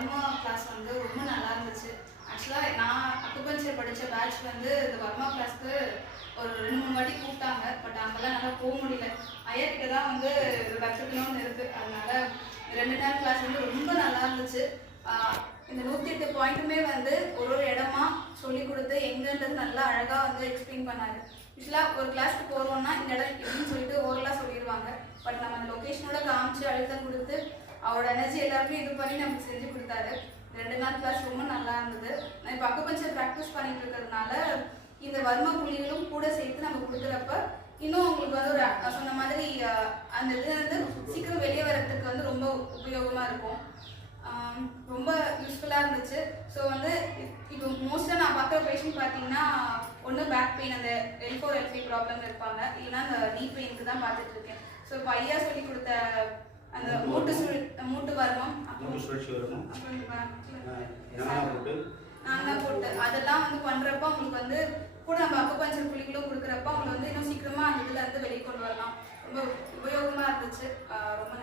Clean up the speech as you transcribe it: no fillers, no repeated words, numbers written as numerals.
Verma class வந்து ரொம்ப நல்லா இருந்துச்சு. ஆக்சுவலாக நான் அக்குபஞ்சர் படித்த பேட்ச் வந்து இந்த வர்மா கிளாஸ்க்கு ஒரு 2-3 வாட்டி கூப்பிட்டாங்க. பட் அங்கெல்லாம் நல்லா போக முடியல. ஐயா கிட்ட தான் வந்து கற்றுக்கணும்னு இருக்குது. அதனால 2 நாள் கிளாஸ் வந்து ரொம்ப நல்லா இருந்துச்சு. இந்த 108 பாயிண்ட்டுமே வந்து ஒரு இடமா சொல்லி கொடுத்து எங்கன்றது நல்லா அழகாக வந்து எக்ஸ்பிளைன் பண்ணாரு. யூஸ்வலாக ஒரு கிளாஸ்க்கு போகிறோம்னா இந்த இடம் எப்படின்னு சொல்லிட்டு ஓரலாக சொல்லிடுவாங்க. பட் நம்ம அந்த லொக்கேஷனோட காமிச்சு அழுத்தம் கொடுத்து அவரோட எனர்ஜி எல்லாருமே இது பண்ணி நமக்கு செஞ்சு கொடுத்தாரு. 2 நாள் கிளாஸ் ரொம்ப நல்லா இருந்தது. நான் இப்போ அக்குபஞ்சர் ப்ராக்டிஸ் பண்ணிட்டு இருக்கிறதுனால இந்த வர்மா புள்ளிகளும் கூட சேர்த்து நம்ம கொடுக்குறப்ப இன்னும் உங்களுக்கு வந்து ஒரு சொன்ன மாதிரி அந்த இது வந்து சீக்கிரம் வெளியே வரதுக்கு வந்து ரொம்ப உபயோகமாக இருக்கும். ரொம்ப யூஸ்ஃபுல்லாக இருந்துச்சு. ஸோ வந்து இப்போ மோஸ்ட்டாக நான் பார்க்குற பேஷண்ட் பார்த்தீங்கன்னா ஒன்று பேக் பெயின், அந்த L4 L5 ப்ராப்ளம் இருப்பாங்க, இல்லைன்னா அந்த நீ பெயினுக்கு தான் பார்த்துட்டு இருக்கேன். ஸோ இப்போ ஐயா சொல்லி கொடுத்த அந்த மூட்டு வர்மம், நாங்கள் போட்டு அதெல்லாம் வந்து பண்ணுறப்ப அவங்களுக்கு வந்து கூட நம்ம அக்குபஞ்சர் புள்ளிகளும் கொடுக்குறப்ப அவங்களை வந்து இன்னும் சீக்கிரமாக அந்த இதில் இருந்து வெளியே கொண்டு வரலாம். ரொம்ப உபயோகமாக இருந்துச்சு. ரொம்ப